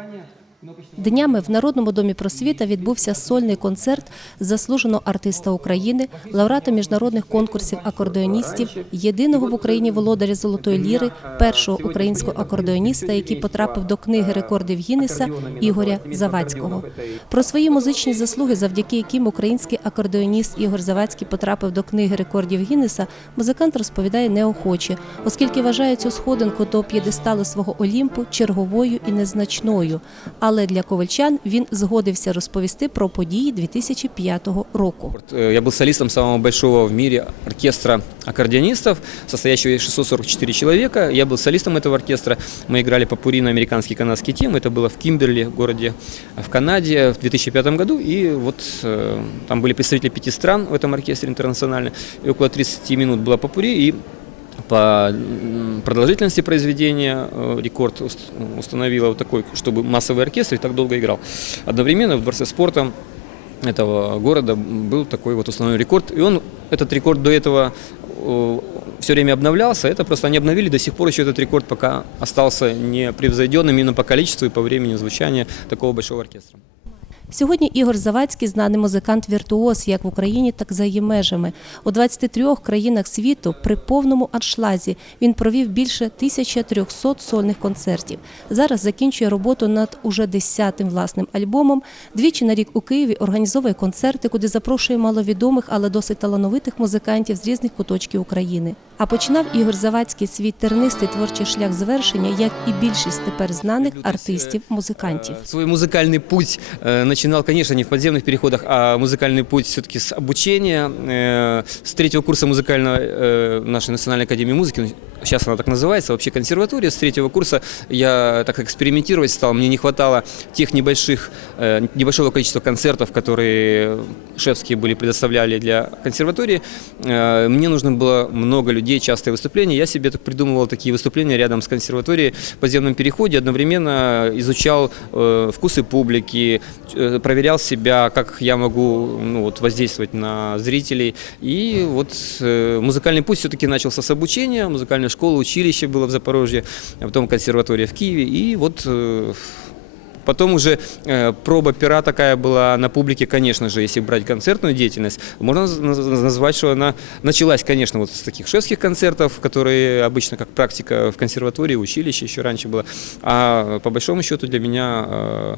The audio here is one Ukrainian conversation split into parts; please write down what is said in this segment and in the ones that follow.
голосування. Днями в Народному домі просвіта відбувся сольний концерт заслуженого артиста України, лауреата міжнародних конкурсів акордеоністів, єдиного в Україні володаря золотої ліри, першого українського акордеоніста, який потрапив до книги рекордів Гіннеса Ігоря Завадського. Про свої музичні заслуги, завдяки яким український акордеоніст Ігор Завадський потрапив до книги рекордів Гіннеса, музикант розповідає неохоче, оскільки вважає цю сходинку до п'єдесталу свого Олімпу черговою і незначною Але для ковальчан він згодився розповісти про події 2005 року. Э, Я был солистом самого большого в мире оркестра аккордеонистов, состоящего из 644 человека. Я был солистом этого оркестра. Мы играли попури на американский канадский тем. Это было в Кимберли, городе в Канаде в 2005 году. И вот э, там были представители пяти стран в этом оркестре интернационально. И около 30 минут было попури. И по м, продолжительности произведения э, рекорд уст- установила вот такой, чтобы массовый оркестр и так долго играл. Одновременно в Дворце спорта этого города был такой вот установленный рекорд. И он, этот рекорд до этого все время обновлялся. Это просто они обновили. До сих пор еще этот рекорд пока остался непревзойденным именно по количеству и по времени звучания такого большого оркестра. Сьогодні Ігор Завадський знаний музикант-віртуоз як в Україні, так і за її межами. У 23 країнах світу при повному аншлазі він провів більше 1300 сольних концертів. Зараз закінчує роботу над уже десятим власним альбомом. Двічі на рік у Києві організовує концерти, куди запрошує маловідомих, але досить талановитих музикантів з різних куточків України. А починав Ігор Завадський свій тернистий творчий шлях завершення, як і більшість тепер знаних артистів-музикантів. Свой музыкальный путь э, начинал, конечно, не в подземных переходах, а музыкальный путь все-таки с обучения, э, с третьего курса музыкального э, нашей Национальной академии музыки, ну, Сейчас она так называется, вообще консерватория. С третьего курса я так экспериментировать стал, мне не хватало тех небольших, э, небольшого количества концертов, которые шефские были предоставляли для консерватории. Э, Мне нужно было много людей, частые выступления. Я себе так придумывал такие выступления рядом с консерваторией в подземном переходе, одновременно изучал э, вкусы публики, проверял себя, как я могу ну, вот, воздействовать на зрителей. И вот музыкальный путь все-таки начался с обучения, музыкальная школа, училище было в Запорожье, а потом консерватория в Киеве. И вот э, Потом уже э, проба пера такая была на публике, конечно же, если брать концертную деятельность, можно наз- наз- назвать, что она началась, конечно, вот с таких шефских концертов, которые обычно как практика в консерватории, училище еще раньше было. А по большому счету для меня э,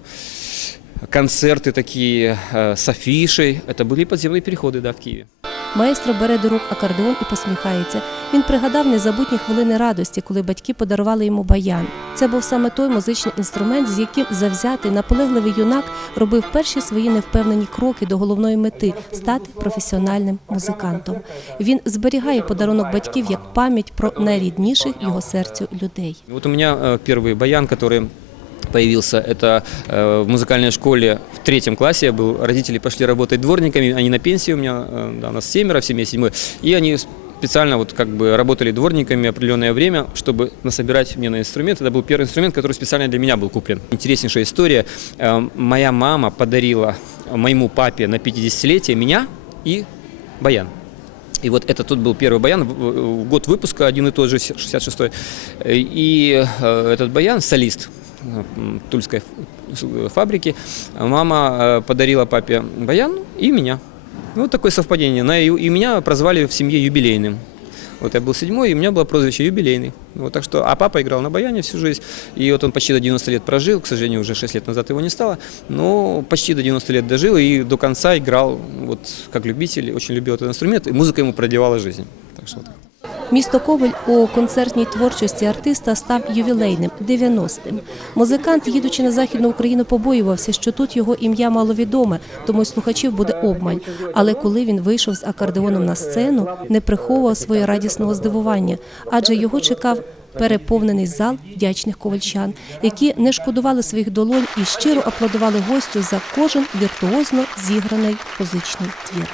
концерты такие э, с афишей, это были подземные переходы, да, в Киеве. Маестро бере до рук акордеон і посміхається. Він пригадав незабутні хвилини радості, коли батьки подарували йому баян. Це був саме той музичний інструмент, з яким завзятий, наполегливий юнак робив перші свої невпевнені кроки до головної мети стати професіональним музикантом. Він зберігає подарунок батьків як пам'ять про найрідніших його серцю людей. Вот у меня э, первый баян, который появился, это э, в музыкальной школе в третьем классе я был. Родители пошли работать дворниками, они на пенсии у меня, э, да, у нас семеро в семье, седьмой. И они специально вот как бы работали дворниками определенное время, чтобы насобирать мне на инструмент. Это был первый инструмент, который специально для меня был куплен. Интереснейшая история. Э, Моя мама подарила моему папе на 50-летие меня и баян. И вот это тут был первый баян, год выпуска один и тот же, 66-й. И этот баян, солист тульской фабрики, мама э, подарила папе баян и меня. Вот такое совпадение. И меня прозвали в семье юбилейным. Вот я был седьмой, и у меня было прозвище юбилейный. Вот, так что, а папа играл на баяне всю жизнь. И вот он почти до 90 лет прожил, к сожалению, уже 6 лет назад его не стало, но почти до 90 лет дожил и до конца играл вот как любитель, очень любил этот инструмент, и музыка ему продлевала жизнь. Так что вот. Місто Коваль у концертній творчості артиста став ювілейним 90-м. Музикант, їдучи на західну Україну, побоювався, що тут його ім'я маловідоме, тому й слухачів буде обмаль. Але коли він вийшов з акордеоном на сцену, не приховував своє радісного здивування, адже його чекав. Переповнений зал вдячних ковальчан, які не шкодували своїх долонь і щиро аплодували гостю за кожен віртуозно зіграний музичний твір.